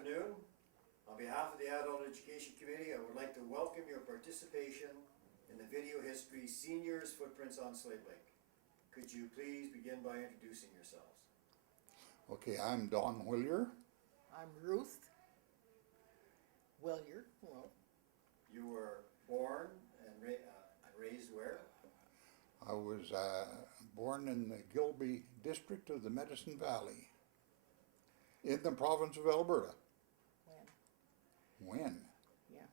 afternoon. On behalf of the Adult Education Committee, I would like to welcome your participation in the video history Seniors Footprints on Slave Lake. Could you please begin by introducing yourselves? Okay, I'm Don Willier. I'm Ruth Willier. Well, You were born and raised where? I was born in the Gilby district of the Medicine Valley in the province of Alberta. when? When? Yeah.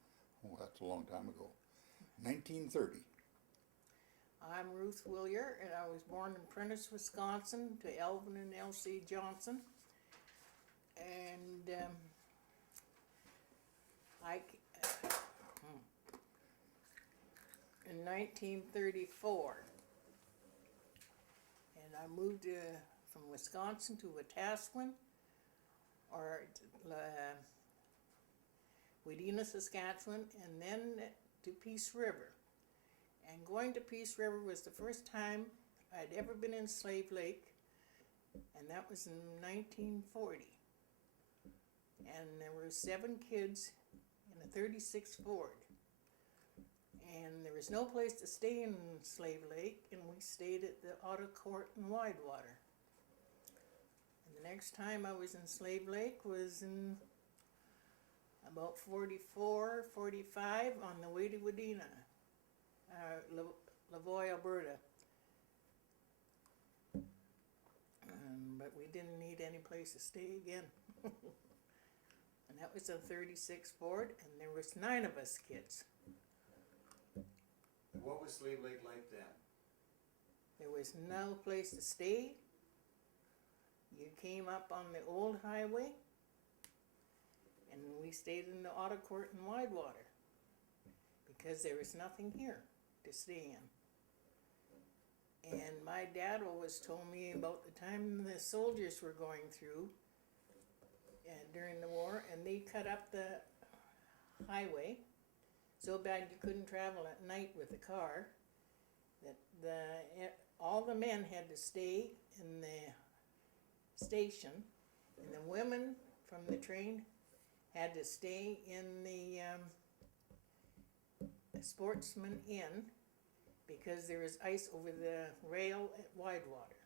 Oh, that's a long time ago. 1930. I'm Ruth Willier, and I was born in Prentice, Wisconsin, to Elvin and Elsie Johnson. And in 1934, and I moved from Wisconsin to Wetaskiwin, or Wadena, Saskatchewan, and then to Peace River. And going to Peace River was the first time I'd ever been in Slave Lake, and that was in 1940. And there were 7 kids in a 36 Ford. And there was no place to stay in Slave Lake, and we stayed at the Auto Court in Widewater. And the next time I was in Slave Lake was in about 44, 45 on the way to Wadena, Lavoie, Alberta. But we didn't need any place to stay again. And that was a 36 Ford, and there was 9 of us kids. What was Slave Lake like then? There was no place to stay. You came up on the old highway, and we stayed in the Auto Court in Widewater because there was nothing here to stay in. And my dad always told me about the time the soldiers were going through during the war, and they cut up the highway so bad you couldn't travel at night with the car, that all the men had to stay in the station, and the women from the train had to stay in the Sportsman Inn because there was ice over the rail at Widewater.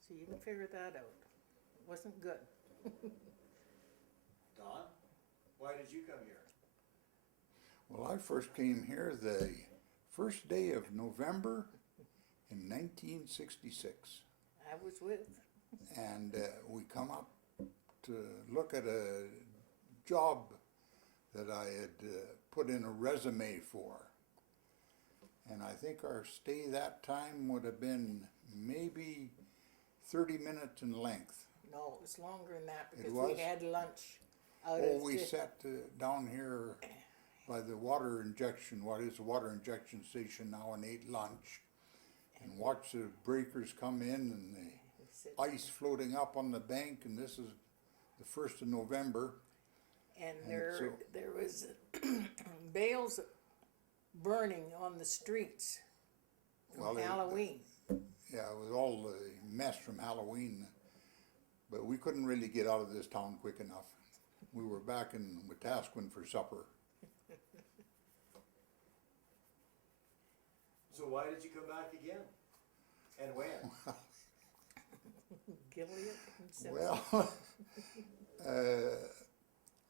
So you can figure that out. It wasn't good. Don, why did you come here? Well, I first came here the first day of November in 1966. I was with. And we come up to look at a job that I had put in a resume for. And I think our stay that time would have been maybe 30 minutes in length. No, it was longer than that It because was? we had lunch out Oh, of we the- sat down here by the water injection, what is the water injection station now, and ate lunch. And watched the breakers come in and the ice floating up on the bank, and this is the 1st of November. And And there was bales burning on the streets Well, on it- Halloween. Yeah, it was all the mess from Halloween. But we couldn't really get out of this town quick enough. We were back in Wetaskiwin for supper. So why did you come back again? And when? Gilead and Simpson. Well,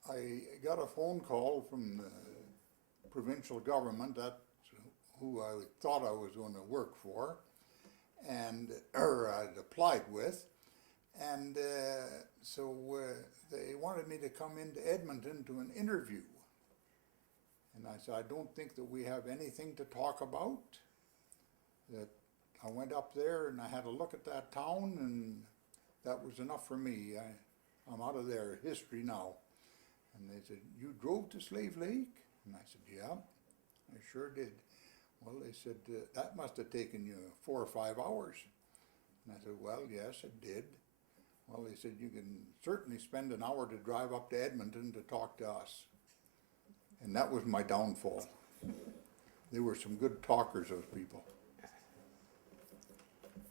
I got a phone call from the provincial government, that's who I thought I was going to work for, or I'd applied with, and so they wanted me to come into Edmonton to an interview. And I said, I don't think that we have anything to talk about. That I went up there and I had a look at that town, and that was enough for me. I'm out of their history now. And they said, you drove to Slave Lake? And I said, yeah, I sure did. Well, they said, that must have taken you 4 or 5 hours. And I said, well, yes, it did. Well, they said, you can certainly spend an hour to drive up to Edmonton to talk to us. And that was my downfall. They were some good talkers, those people.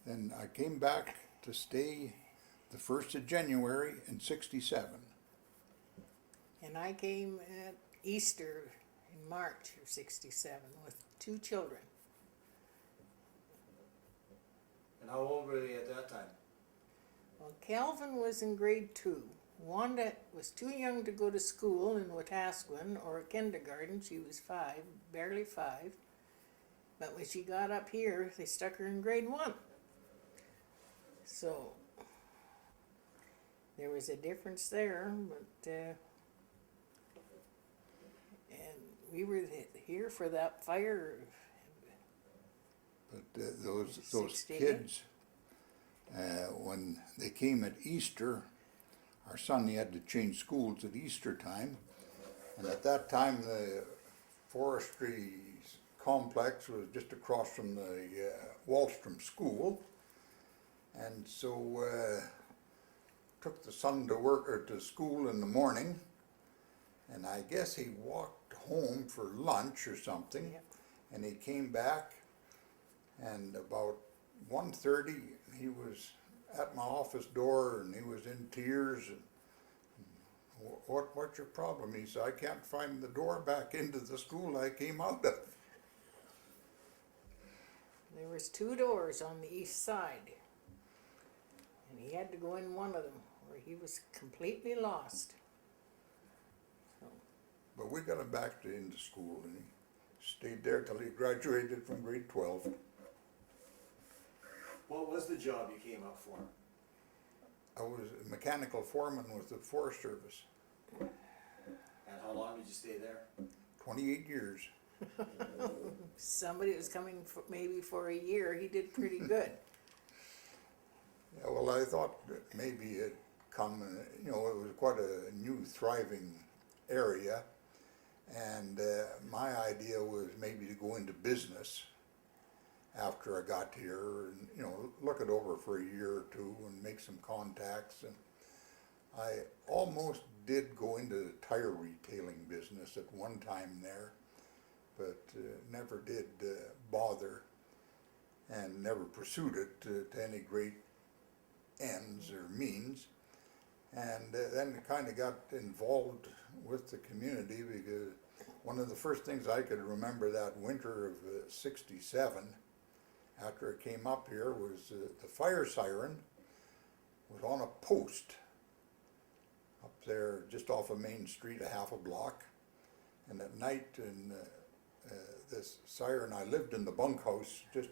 Then I came back to stay the 1st of January in '67. And I came at Easter in March of '67 with 2 children. And how old were they at that time? Well, Calvin was in grade 2. Wanda was too young to go to school in Wetaskiwin or kindergarten. She was 5, barely 5. But when she got up here, they stuck her in grade 1. So there was a difference there, but and we were here for that fire. But those 68. kids, when they came at Easter, our son, he had to change schools at Easter time. And at that time, the forestry complex was just across from the Wallstrom School. And so took the son to work or to school in the morning. And I guess he walked home for lunch or something. Yep. And he came back, and about 1:30 he was at my office door, and he was in tears. And what's your problem? He said, I can't find the door back into the school I came out of. There was 2 doors on the east side, and he had to go in one of them, where he was completely lost. So, But we got him back into school, and he stayed there till he graduated from grade 12. What was the job you came up for? I was a mechanical foreman with the Forest Service, And how long did you stay there? 28 years. somebody was coming for, maybe for a year. He did pretty good. Yeah, well, I thought that maybe it'd come, it was quite a new, thriving area, and my idea was maybe to go into business after I got here, and look it over for a year or 2 and make some contacts. And I almost did go into the tire retailing business at one time there, but never did bother, and never pursued it to any great ends or means. And then kind of got involved with the community, because one of the first things I could remember that winter of '67, after I came up here, was the fire siren was on a post up there just off of Main Street, a half a block. And at night, this siren, I lived in the bunkhouse just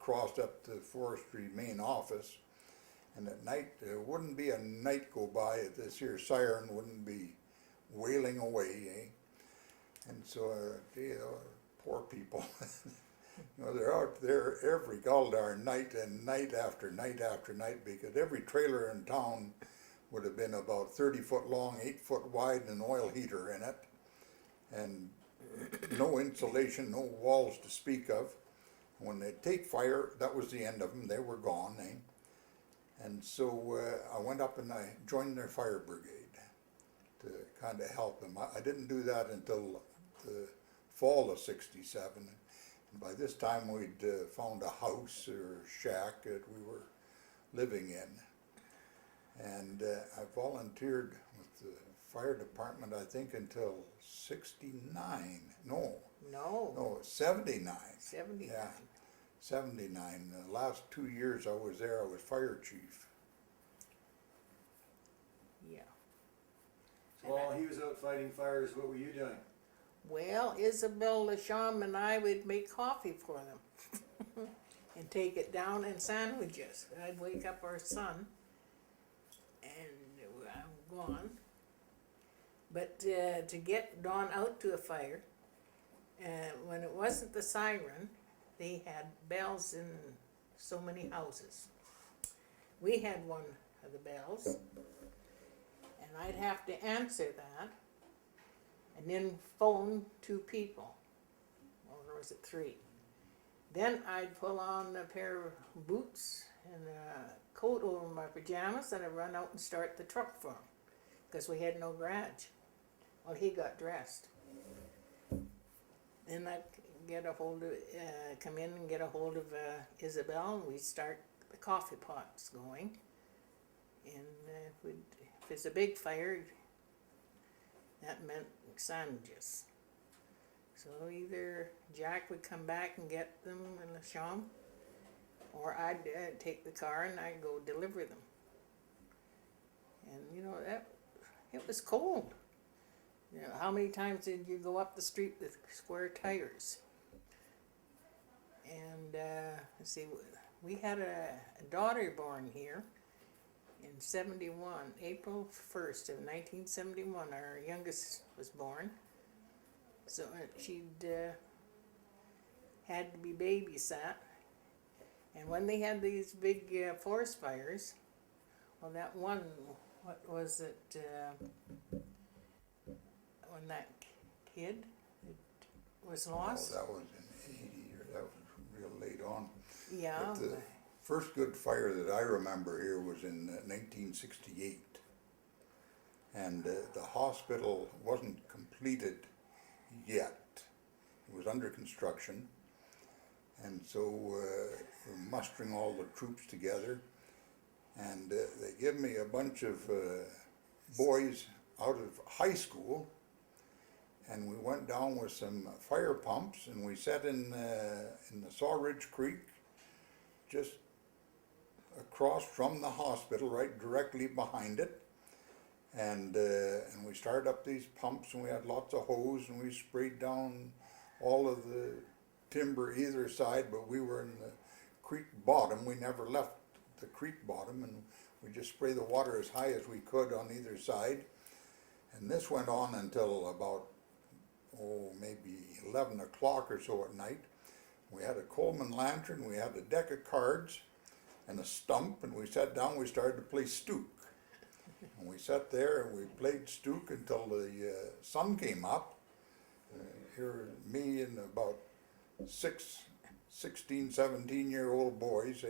across up the forestry main office. And at night, there wouldn't be a night go by that this here siren wouldn't be wailing away, eh? And so, poor people. They're out there every goldarn night, and night after night after night, because every trailer in town would have been about 30 foot long, 8 foot wide, and an oil heater in it. And no insulation, no walls to speak of. When they take fire, that was the end of them. They were gone, eh? And so I went up and I joined their fire brigade to kind of help them. I didn't do that until the fall of '67. And by this time we'd found a house or shack that we were living in. And I volunteered with the fire department, I think, until '69. No, 79. 79. Yeah. 79. The last 2 years I was there, I was fire chief. Yeah. So while he was out fighting fires, what were you doing? Well, Isabel Lacham and I would make coffee for them and take it down in sandwiches. I'd wake up our son and I'm gone. But to get Dawn out to a fire, when it wasn't the siren, they had bells in so many houses. We had one of the bells, and I'd have to answer that, and then phone 2 people, or was it 3? Then I'd pull on a pair of boots and a coat over my pajamas, and I'd run out and start the truck for him, because we had no garage. Well, he got dressed. Then I'd get a hold of, come in and get a hold of Isabel, and we'd start the coffee pots going. And if it's a big fire, that meant sandwiches. So either Jack would come back and get them in the shop, or I'd take the car and I'd go deliver them. And you know, that it was cold. You know, how many times did you go up the street with square tires? And let's see, we had a daughter born here in 71, April 1st of 1971. Our youngest was born. So she'd had to be babysat. And when they had these big forest fires, well, that one, what was it, when that kid was lost? Oh, that was in 80, or that was real late on. Yeah. But the first good fire that I remember here was in 1968. And the hospital wasn't completed yet. It was under construction. And so we're mustering all the troops together. And they give me a bunch of boys out of high school. And we went down with some fire pumps, and we sat in the Saw Ridge Creek, just across from the hospital, right directly behind it. And we started up these pumps, and we had lots of hose, and we sprayed down all of the timber either side, but we were in the creek bottom. We never left the creek bottom, and we just sprayed the water as high as we could on either side. And this went on until about, maybe 11 o'clock or so at night. We had a Coleman lantern, we had a deck of cards and a stump, and we sat down, we started to play Stook. And we sat there and we played Stook until the sun came up. Here, me and about 16, 17-year-old boys.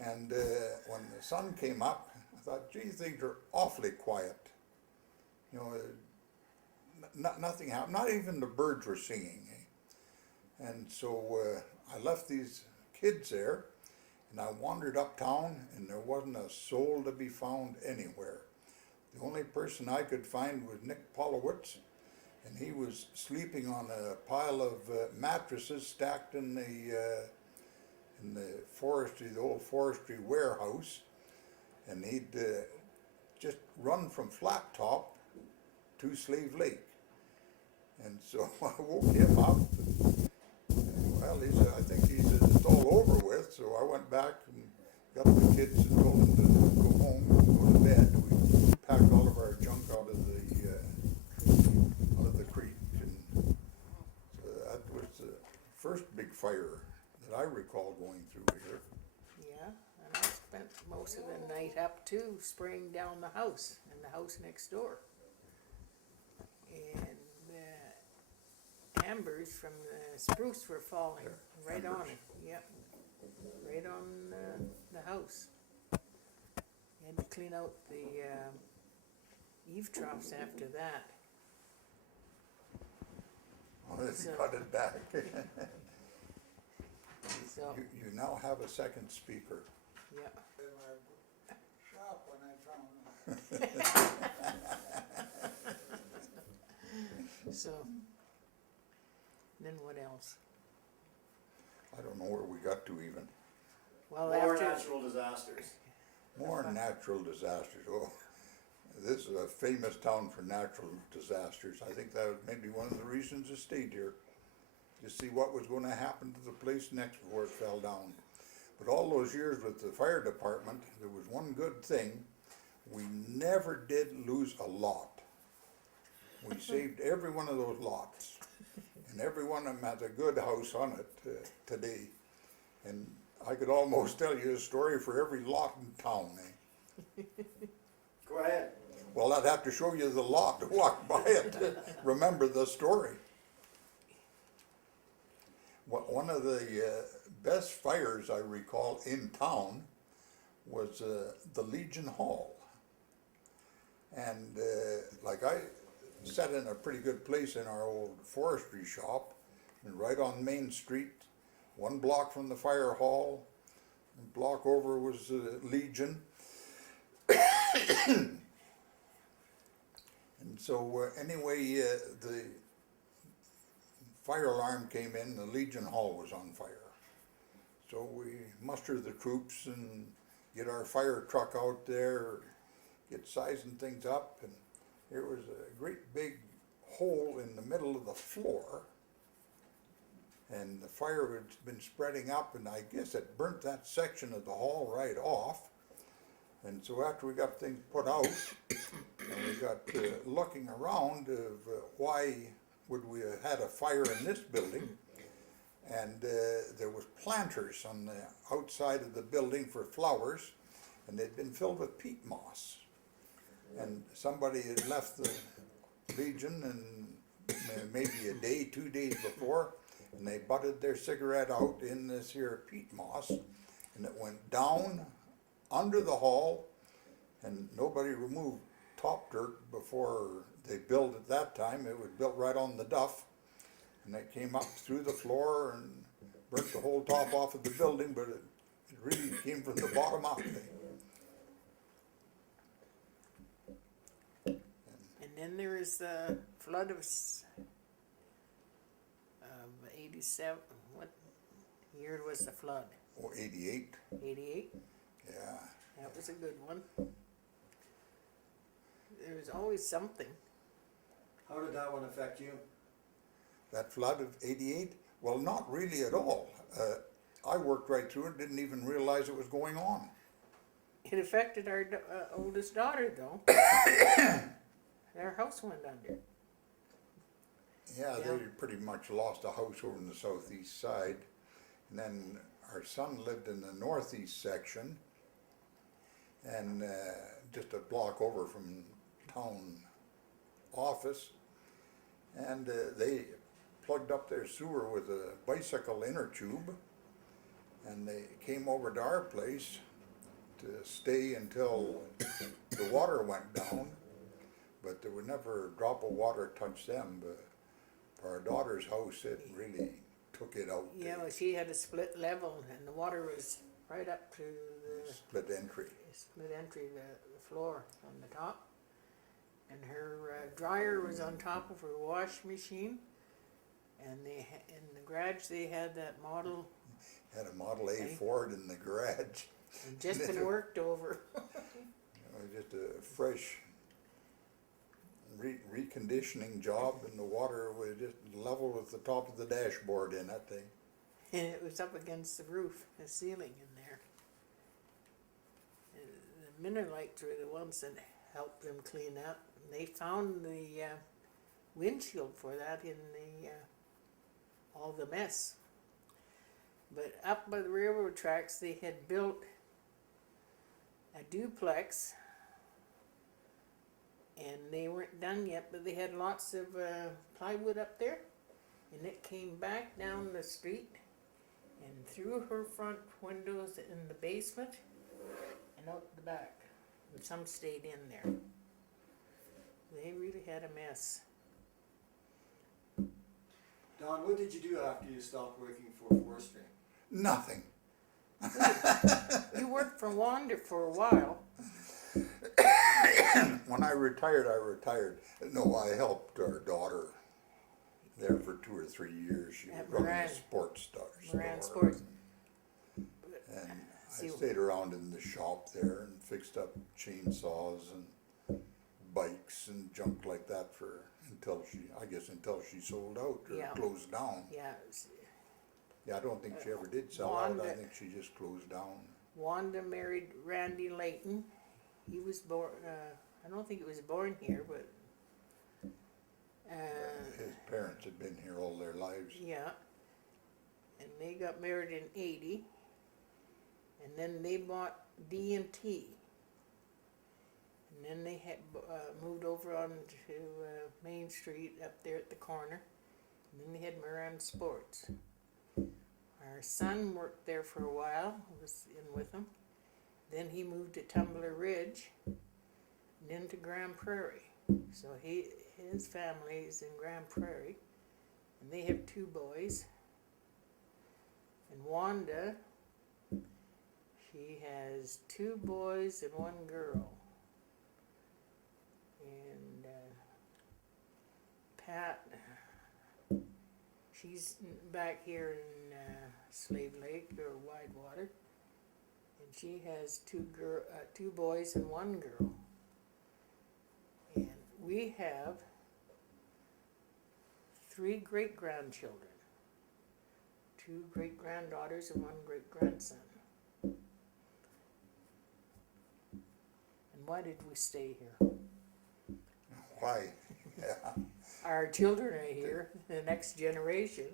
And when the sun came up, I thought, gee, things are awfully quiet. You know, nothing happened, not even the birds were singing. And so I left these kids there, and I wandered uptown, and there wasn't a soul to be found anywhere. The only person I could find was Nick Polowitz, and he was sleeping on a pile of mattresses stacked in the forestry, the old forestry warehouse, and he'd just run from Flat Top to Slave Lake. And so I woke him up. Well, he said, I think it's all over with. So I went back and got the kids and told them to go home and go to bed. We packed all of our junk out of the creek. And so that was the first big fire that I recall going through here. Yeah, and I spent most of the night up too, spraying down the house and the house next door. And embers from the spruce were falling right on it. Yep, right on the house. You had to clean out the eave troughs after that. Oh, they got it back. So, You now have a second speaker. yep. In my shop when I found So, then what else? I don't know where we got to even. Well, More after natural disasters. More natural disasters. Oh, this is a famous town for natural disasters. I think that was maybe one of the reasons I stayed here. To see what was going to happen to the place next before it fell down. But all those years with the fire department, there was one good thing. We never did lose a lot. We saved every one of those lots. And every one of them has a good house on it today. And I could almost tell you a story for every lot in town. Go ahead. Well, I'd have to show you the lot to walk by it to remember the story. One of the best fires I recall in town was the Legion Hall. And like I sat in a pretty good place in our old forestry shop, and right on Main Street, 1 block from the fire hall, a block over was Legion. And so anyway, the fire alarm came in, the Legion Hall was on fire. So we muster the troops and get our fire truck out there, get sizing things up, and there was a great big hole in the middle of the floor. And the fire had been spreading up, and I guess it burnt that section of the hall right off. And so after we got things put out, and we got looking around of why would we have had a fire in this building, and there was planters on the outside of the building for flowers, and they'd been filled with peat moss. And somebody had left the Legion and maybe a day, 2 days before, and they butted their cigarette out in this here peat moss, and it went down under the hall, and nobody removed top dirt before they built at that time. It was built right on the duff, and it came up through the floor and burnt the whole top off of the building, but it really came from the bottom up. And then there is the flood of 87. What year was the flood? Oh, 88. 88? Yeah. That was a good one. There was always something. How did that one affect you? That flood of 88? Well, not really at all. I worked right through it, didn't even realize it was going on. It affected our oldest daughter, though. Their house went under. Yeah, Yeah. they pretty much lost a house over in the southeast side. And then our son lived in the northeast section, and just a block over from town office. And they plugged up their sewer with a bicycle inner tube, and they came over to our place to stay until the water went down, but there would never a drop of water touch them. But for our daughter's house, it really took it out. Yeah, well, she had a split level, and the water was right up to the Split entry. split entry, the floor on the top. And her dryer was on top of her wash machine. And in the garage they had that model, Had a Model A Ford in the garage. and just been worked over. It was just a fresh reconditioning job, and the water was just level with the top of the dashboard in that thing. And it was up against the roof, the ceiling in there. And the Mennonites were the ones that helped them clean up. And they found the windshield for that in the all the mess. But up by the railroad tracks, they had built a duplex, and they weren't done yet, but they had lots of plywood up there, and it came back down the street and through her front windows in the basement and out the back. And some stayed in there. They really had a mess. Don, what did you do after you stopped working for forestry? Nothing. You worked for Wanda for a while. When I retired, I retired. No, I helped our daughter there for 2 or 3 years. She was At running Moran. a sports store. Moran Sports. And See- I stayed around in the shop there and fixed up chainsaws and bikes and junk like that until she sold out or Yeah. closed down. Yeah, it was- Yeah, I don't think she ever did sell out. I Wanda- think she just closed down. Wanda married Randy Layton. He was born, I don't think he was born here, but His parents had been here all their lives. yeah. And they got married in 80. And then they bought D&T. And then they had moved over on to Main Street up there at the corner. And then they had Moran Sports. Our son worked there for a while, was in with them. Then he moved to Tumbler Ridge, and then to Grand Prairie. So his family is in Grand Prairie, and they have 2 boys. And Wanda, she has 2 boys and 1 girl. And Pat, she's back here in Slave Lake or Widewater, and she has two boys and one girl. And we have 3 great-grandchildren, 2 great-granddaughters and 1 great-grandson. And why did we stay here? Why? Yeah. Our children are here, the next generation.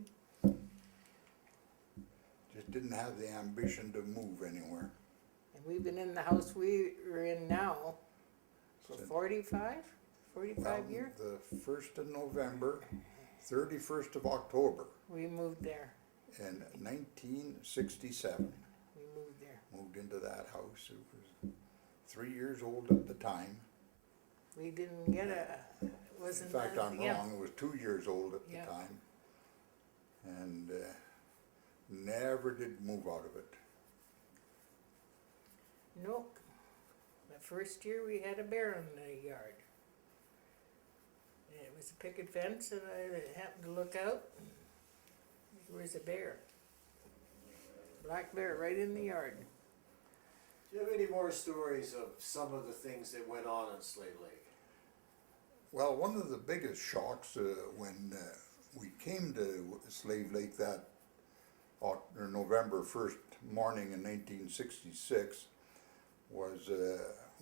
Just didn't have the ambition to move anywhere. And we've been in the house we are in now for Since- 45 Well, years. the 1st of November, 31st of October We moved there. in 1967. We moved there. Moved into that house. It was 3 years old at the time. We didn't get wasn't In fact, I'm yeah. wrong. It was 2 years old at Yeah. the time. And never did move out of it. Nope. The first year we had a bear in the yard. And it was a picket fence, and I happened to look out. And there was a bear. Black bear right in the yard. Do you have any more stories of some of the things that went on in Slave Lake? Well, one of the biggest shocks when we came to Slave Lake that November 1st morning in 1966 was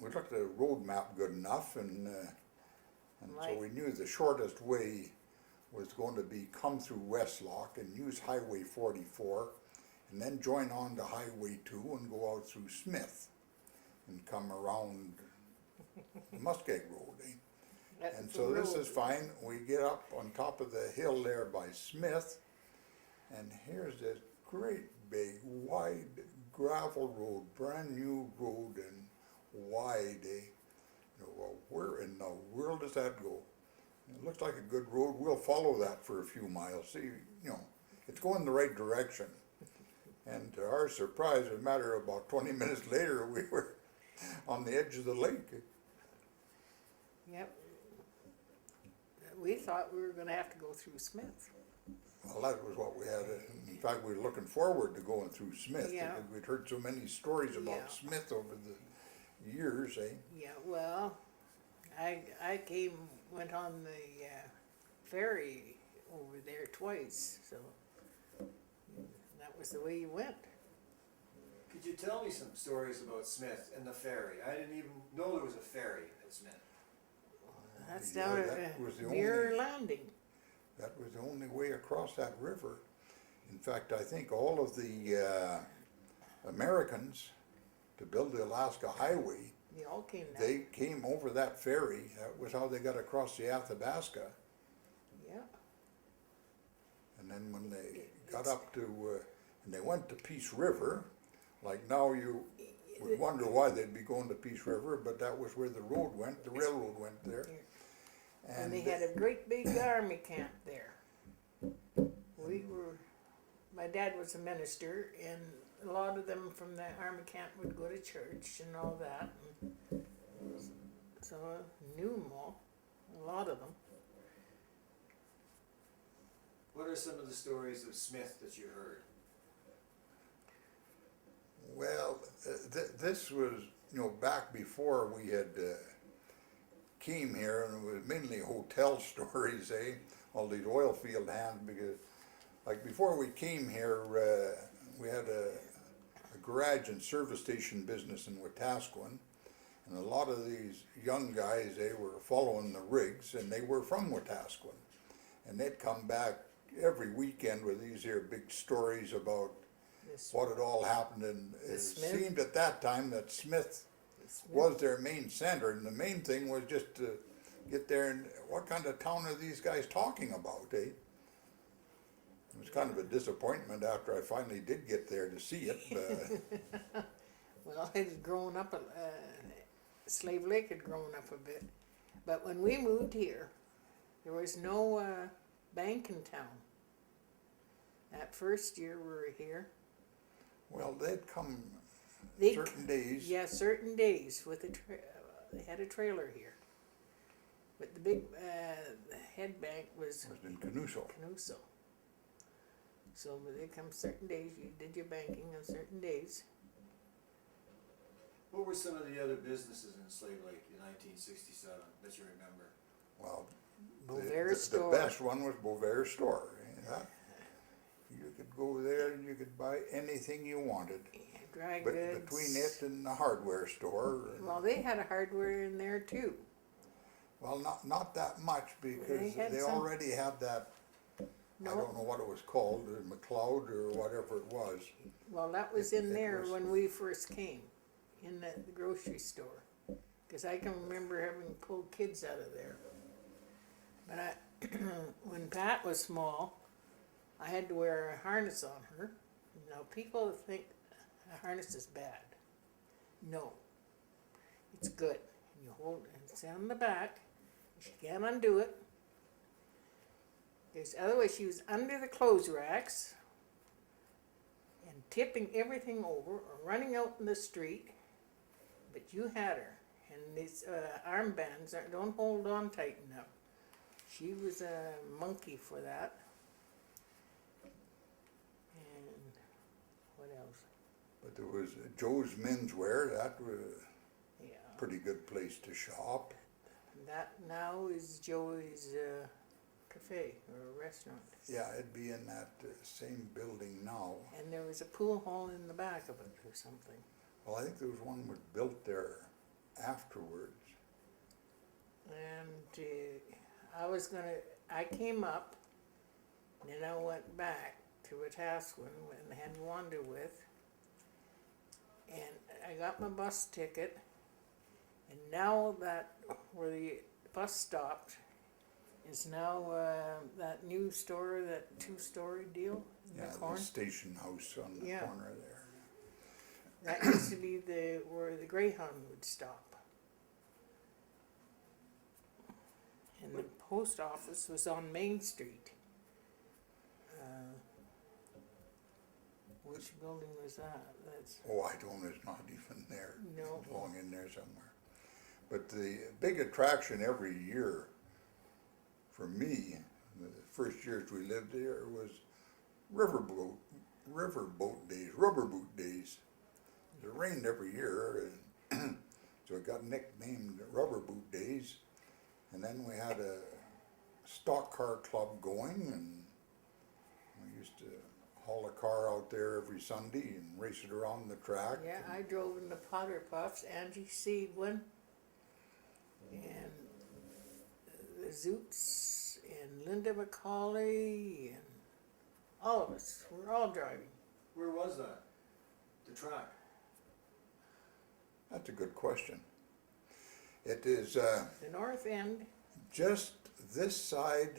we looked at a road map good enough, and so Right. we knew the shortest way was going to be come through Westlock and use Highway 44, and then join on to Highway 2 and go out through Smith and come around Muskeg Road. That's And the so this road. is fine. We get up on top of the hill there by Smith, and here's this great big wide gravel road, brand new road and wide. Well, where in the world does that go? It looks like a good road. We'll follow that for a few miles. See, it's going the right direction. And to our surprise, a matter of about 20 minutes later, we were on the edge of the lake. Yep. We thought we were going to have to go through Smith. Well, that was what we had. In fact, we were looking forward to going through Smith. Yeah. Because we'd heard so many stories about Yeah. Smith over the years, eh? Yeah, well, I went on the ferry over there twice, so that was the way you went. Could you tell me some stories about Smith and the ferry? I didn't even know there was a ferry at Smith. That's Yeah, down that at was the Muir only- Landing. That was the only way across that river. In fact, I think all of the Americans to build the Alaska Highway, They all came down. they came over that ferry. That was how they got across the Athabasca. Yeah. And then when they got up to, and they went to Peace River, like now you would wonder why they'd be going to Peace River, but that was where the road went, the railroad went there. And they had a great big army camp there. My dad was a minister, and a lot of them from the army camp would go to church and all that. And so I knew them all, a lot of them. What are some of the stories of Smith that you heard? Well, this was, back before we had came here, and it was mainly hotel stories, eh? All these oil field hands, because like before we came here, we had a garage and service station business in Wetaskiwin, and a lot of these young guys, they were following the rigs, and they were from Wetaskiwin, and they'd come back every weekend with these here big stories about This, what had all happened, and it Smith? seemed at that time that Smith this was their main center, and the main thing was just to get there and what kind of town are these guys talking about, eh? It was kind of a disappointment after I finally did get there to see it, but well, it had grown up, Slave Lake had grown up a bit. But when we moved here, there was no bank in town. That first year we were here. well, they'd come They'd certain days. Yeah, certain days with they had a trailer here. But the big, head bank was was in Canuso. Canuso. So there come certain days, you did your banking on certain days. What were some of the other businesses in Slave Lake in 1967 that you remember? Well, Bovair's the store. best one was Bovair's store. Yeah. You could go there and you could buy anything you wanted. Dry But goods. between it and the hardware store, Well, they had a hardware in there too. well, not that much because They had they some- already had that. I No, don't know what it was called, McLeod or whatever it was. well, that was in It there was- when we first came, in the grocery store. Cause I can remember having pulled kids out of there. But when Pat was small, I had to wear a harness on her. Now, people think a harness is bad. No, it's good. You hold it on the back. She can't undo it. Because otherwise, she was under the clothes racks and tipping everything over or running out in the street. But you had her, and these armbands don't hold on tight enough. She was a monkey for that. And what else? But there was Joe's Menswear. That was a Yeah, pretty good place to shop. that now is Joey's cafe or restaurant. Yeah, it'd be in that same building now. And there was a pool hall in the back of it or something. Well, I think there was one was built there afterwards. And I came up, and then I went back to Wetaskiwin and had Wanda with, and I got my bus ticket, and now that where the bus stopped is now that new store, that two-story deal in Yeah, the corner. the station house on the Yeah. corner there. That used to be where the Greyhound would stop. And the post office was on Main Street. Which building was that? That's, Oh, I don't, it's not even there. No. It's long in there somewhere. But the big attraction every year for me, the first years we lived there, was riverboat days, rubber boot days. It rained every year, and so it got nicknamed Rubber Boot Days. And then we had a stock car club going, and we used to haul a car out there every Sunday and race it around the track. yeah, I drove in the Potter Puffs, Angie Seedwin, and the Zoots, and Linda McCauley, and all of us. We're all driving. Where was that? The track? That's a good question. It is The north end, just this side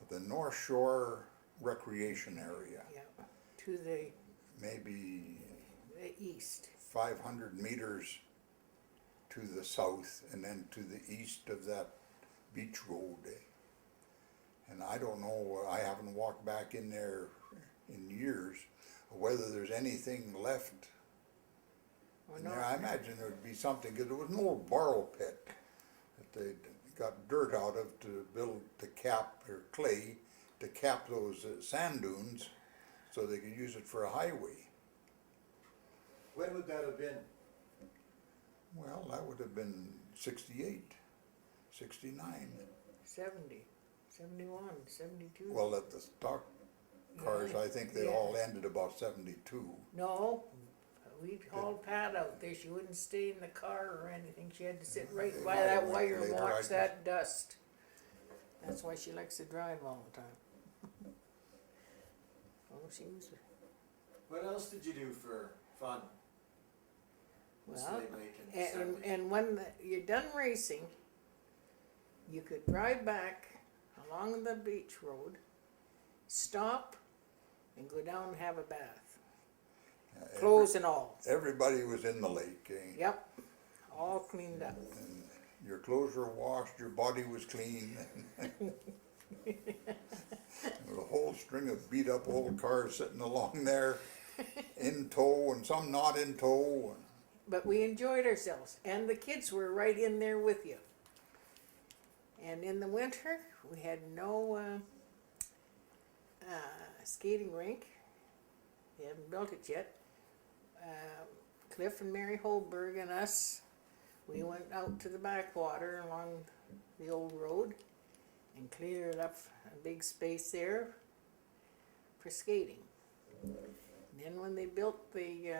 of the North Shore Recreation Area, yeah, to the maybe east. 500 meters to the south and then to the east of that beach road. And I don't know, I haven't walked back in there in years, whether there's anything left Or in not. there. I imagine there would be something, because there was an old borrow pit that they got dirt out of to build, to cap, or clay, to cap those sand dunes so they could use it for a highway. When would that have been? Well, that would have been 68, 69. 70, 71, 72. Well, at the stock cars, Yeah, I think they yeah. all ended about 72. No, we hauled Pat out there. She wouldn't stay in the car or anything. She had to sit right They by might have that went wire and later, watch I that dust. That's why she likes to drive all the time. Oh, she was, What else did you do for fun? in well, Slave Lake and Slave Lake? and when you're done racing, you could drive back along the beach road, stop, and go down and have a bath. Clothes and all. Everybody was in the lake, eh? Yep, all cleaned up. And your clothes were washed, your body was clean. There was a whole string of beat up old cars sitting along there in tow and some not in tow. But we enjoyed ourselves, and the kids were right in there with you. And in the winter, we had no skating rink. They haven't built it yet. Cliff and Mary Holberg and us, we went out to the backwater along the old road and cleared up a big space there for skating. And then when they built the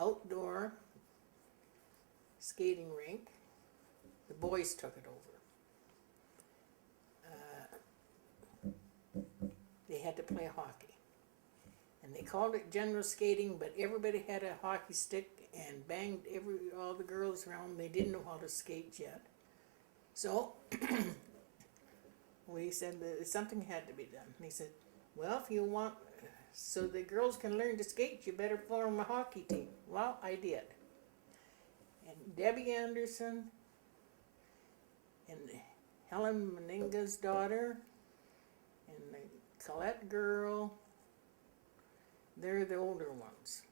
outdoor skating rink, the boys took it over. They had to play hockey. And they called it general skating, but everybody had a hockey stick and banged all the girls around. They didn't know how to skate yet. So we said that something had to be done. And he said, well, if you want, so the girls can learn to skate, you better form a hockey team. Well, I did. And Debbie Anderson and Helen Meninga's daughter and the Colette girl, they're the older ones.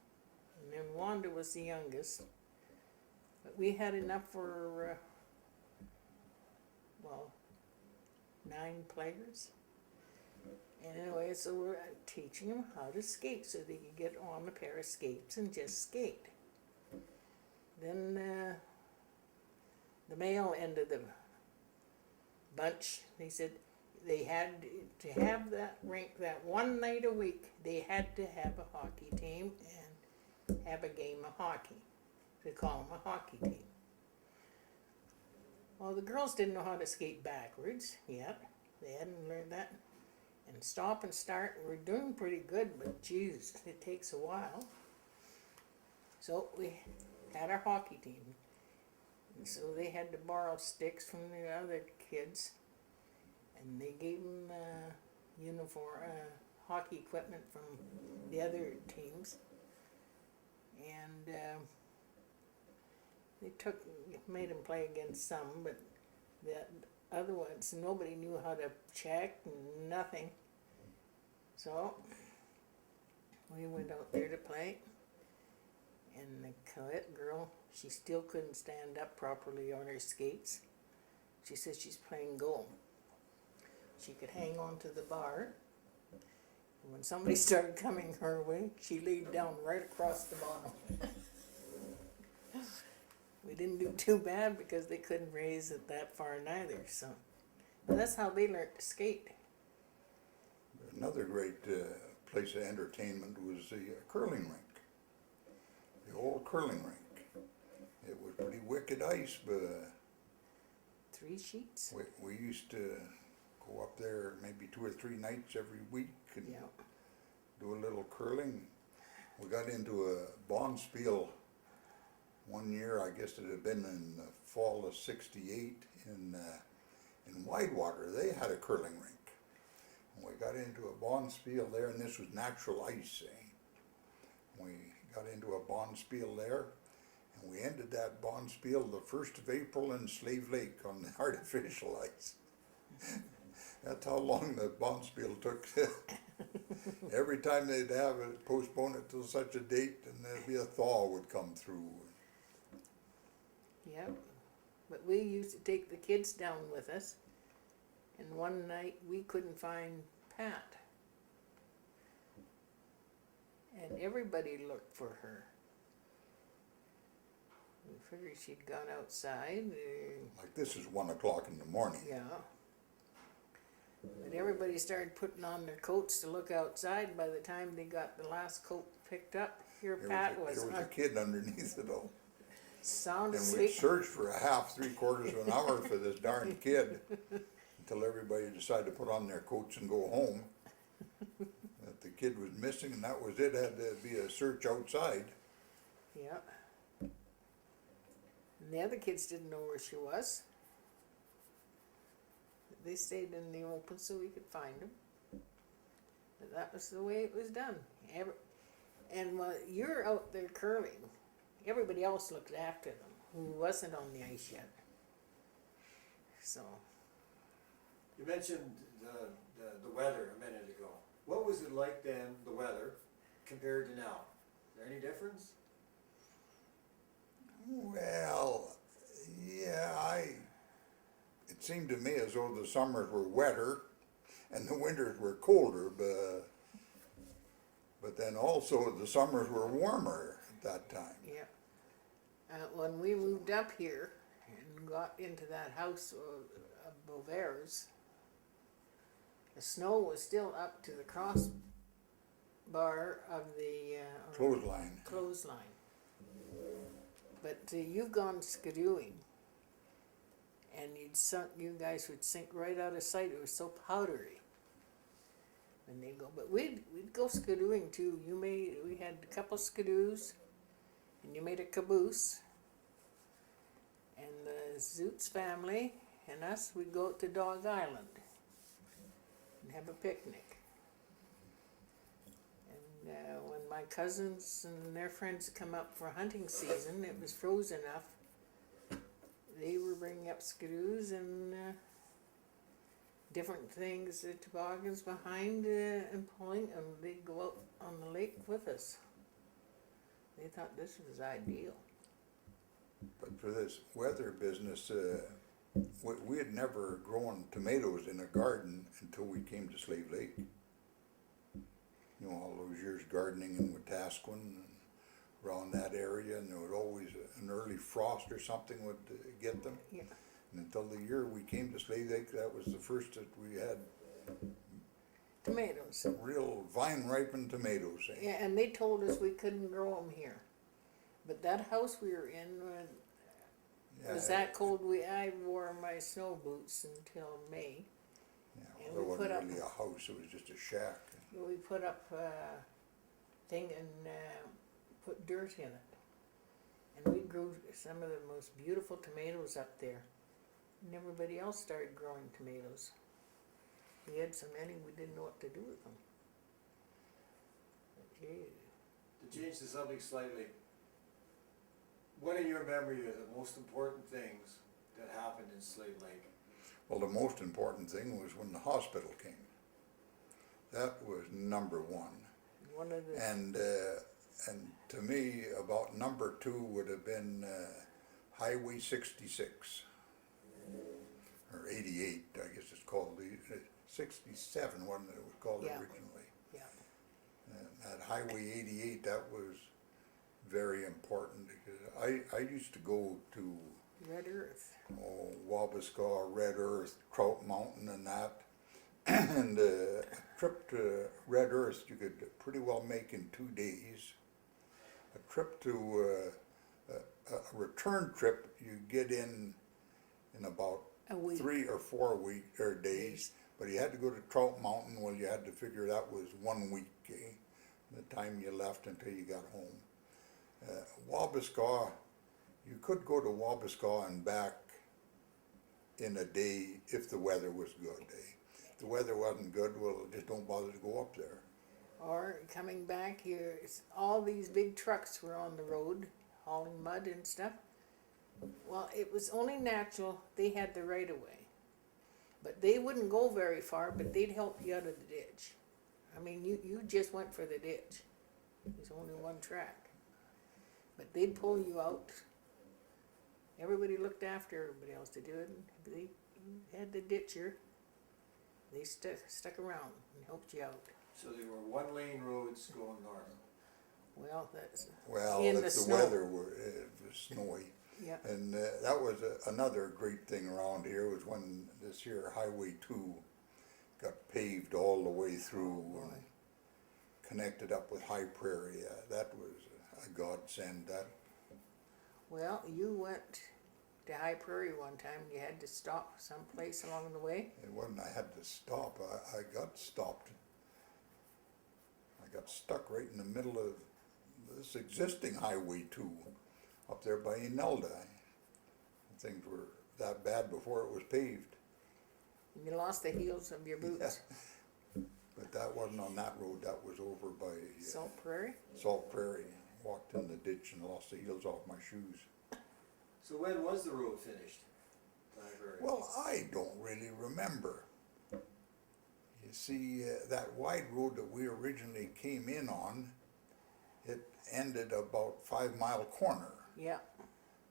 And then Wanda was the youngest. But we had enough for, 9 players. And anyway, so we're teaching them how to skate so they could get on a pair of skates and just skate. Then the male end of the bunch, they said they had to have that rink that one night a week. They had to have a hockey team and have a game of hockey. They call them a hockey team. Well, the girls didn't know how to skate backwards yet. They hadn't learned that. And stop and start, we're doing pretty good, but geez, it takes a while. So we had our hockey team. And so they had to borrow sticks from the other kids. And they gave them hockey equipment from the other teams. And they made them play against some, but the other ones, nobody knew how to check, nothing. So we went out there to play, and the Colette girl, she still couldn't stand up properly on her skates. She says she's playing goal. She could hang on to the bar. And when somebody started coming her way, she laid down right across the bottom. We didn't do too bad because they couldn't raise it that far neither. So but that's how they learned to skate. Another great place of entertainment was the curling rink. The old curling rink. It was pretty wicked ice, but 3 sheets? we used to go up there maybe 2 or 3 nights every week and do a little curling. We got into a bonspiel one year, I guess it had been in the fall of '68 in Widewater. They had a curling rink. And we got into a bonspiel there, and this was natural ice. We got into a bonspiel there, and we ended that bonspiel the 1st of April in Slave Lake on the artificial ice. That's how long the bonspiel took. Every time they'd have it, postpone it till such a date, and there'd be a thaw would come through. Yep. But we used to take the kids down with us, and one night we couldn't find Pat. And everybody looked for her. We figured she'd gone outside. Like this is 1 o'clock in the morning. Yeah. But everybody started putting on their coats to look outside. By the time they got the last coat picked up, here Pat was. There was a kid underneath it all. Sound And asleep. we'd search for a half, 3/4 of an hour for this darn kid until everybody decided to put on their coats and go home. That the kid was missing, and that was it. Had to be a search outside. Yeah. And the other kids didn't know where she was. They stayed in the open so we could find them. But that was the way it was done. And while you're out there curling, everybody else looked after them who wasn't on the ice yet. So. You mentioned the weather a minute ago. What was it like then, the weather, compared to now? Is there any difference? Well, yeah, it seemed seemed to me as though the summers were wetter and the winters were colder, but then also the summers were warmer at that time. Yeah. When we moved up here and got into that house of Bovair's, the snow was still up to the crossbar of the Clothesline. But you've gone skidooing, and you guys would sink right out of sight. It was so powdery. And they'd go, but we'd go skidooing too. We had a couple skidoos, and you made a caboose. And the Zoots family and us, we'd go out to Dog Island and have a picnic. And when my cousins and their friends come up for hunting season, it was frozen enough. They were bringing up skidoos and different things, toboggans behind and pulling, and they'd go out on the lake with us. They thought this was ideal. But for this weather business, we had never grown tomatoes in a garden until we came to Slave Lake. You know, all those years gardening in Wetaskiwin and around that area, and there would always an early frost or something would get them. Yeah. And until the year we came to Slave Lake, that was the first that we had Tomatoes. real vine-ripened tomatoes. Yeah, and they told us we couldn't grow them here. But that house we were in was that cold. I wore my snow boots until May. Yeah, and well, we there put wasn't up- really a house, it was just a shack. We put up a thing and put dirt in it. And we grew some of the most beautiful tomatoes up there. And everybody else started growing tomatoes. We had so many we didn't know what to do with them. But gee, To change the subject slightly, what in your memory are the most important things that happened in Slave Lake? Well, the most important thing was when the hospital came. That was number one. one of the And to me, about number two would have been Highway 66, or 88, I guess it's called, 67 wasn't it? It was called Yeah. originally. Yeah. And at Highway 88, that was very important because I used to go to Red Earth. Wabasca, Red Earth, Trout Mountain and that. And a trip to Red Earth you could pretty well make in 2 days. A trip to a return trip you get in about A week. 3 or 4 days. But you had to go to Trout Mountain. Well, you had to figure that was 1 week, the time you left until you got home. Wabasca, you could go to Wabasca and back in a day if the weather was good. If the weather wasn't good, well, just don't bother to go up there. Or coming back here, all these big trucks were on the road hauling mud and stuff. Well, it was only natural they had the right of way. But they wouldn't go very far, but they'd help you out of the ditch. I mean, you just went for the ditch. There's only one track. But they'd pull you out. Everybody looked after everybody else to do it. They had the ditcher. They stuck around and helped you out. So there were one-lane roads going north. Well, that's Well, in if the the snow. weather was snowy. Yeah. And that was another great thing around here was when this here Highway 2 got paved all the way through and connected up with High Prairie. That was a godsend. That Well, you went to High Prairie one time. You had to stop someplace along the way. it wasn't. I had to stop. I got stopped. I got stuck right in the middle of this existing Highway 2 up there by Enelda. Things were that bad before it was paved. And you lost the heels of your boots. But that wasn't on that road. That was over by Salt Prairie. Salt Prairie. Walked in the ditch and lost the heels off my shoes. So when was the road finished? Library. Well, I don't really remember. You see, that wide road that we originally came in on, it ended about 5 Mile Corner. Yeah.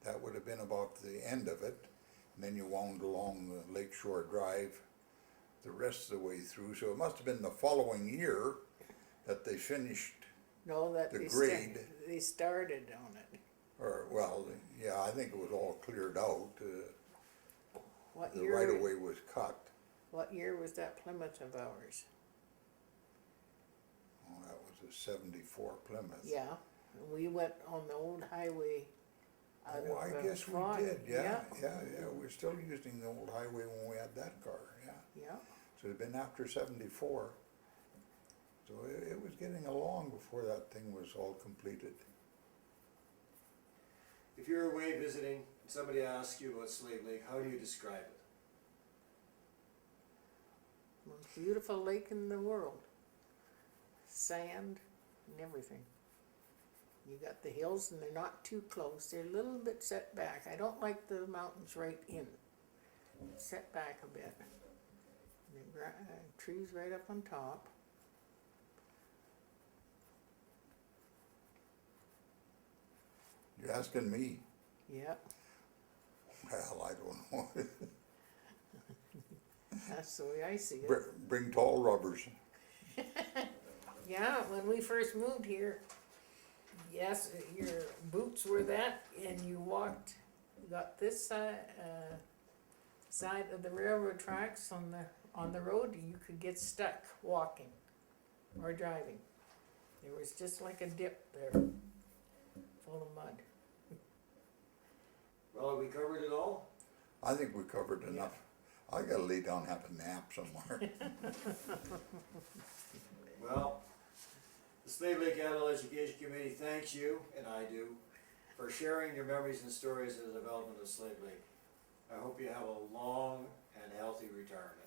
That would have been about the end of it. and then you wound along the Lakeshore Drive the rest of the way through. So it must have been the following year that they finished, No, that The they grade. they started on it. or, well, yeah, I think it was all cleared out. What The year? right-of-way was cut. What year was that Plymouth of ours? Oh, that was a 74 Plymouth. Yeah, we went on the old highway. Out Oh, of, I guess we Frog. did, yeah. We're still using the old highway when we had that car, yeah. Yeah. So it'd been after 74. So it was getting along before that thing was all completed. If you're away visiting and somebody asks you about Slave Lake, how do you describe it? Most beautiful lake in the world. Sand and everything. You got the hills and they're not too close. They're a little bit set back. I don't like the mountains right in. Set back a bit. And the trees right up on top. You're asking me? Yep, Well, I don't know. that's the way I see it. Bring tall rubbers. Yeah, when we first moved here, yes, your boots were that, and you walked, you got this side of the railroad tracks on the road, you could get stuck walking or driving. There was just like a dip there, full of mud. Well, have we covered it all? I think we covered enough. I gotta lay down and have a nap somewhere. Well, the Slave Lake Adult Education Committee thanks you, and I do, for sharing your memories and stories of the development of Slave Lake. I hope you have a long and healthy retirement.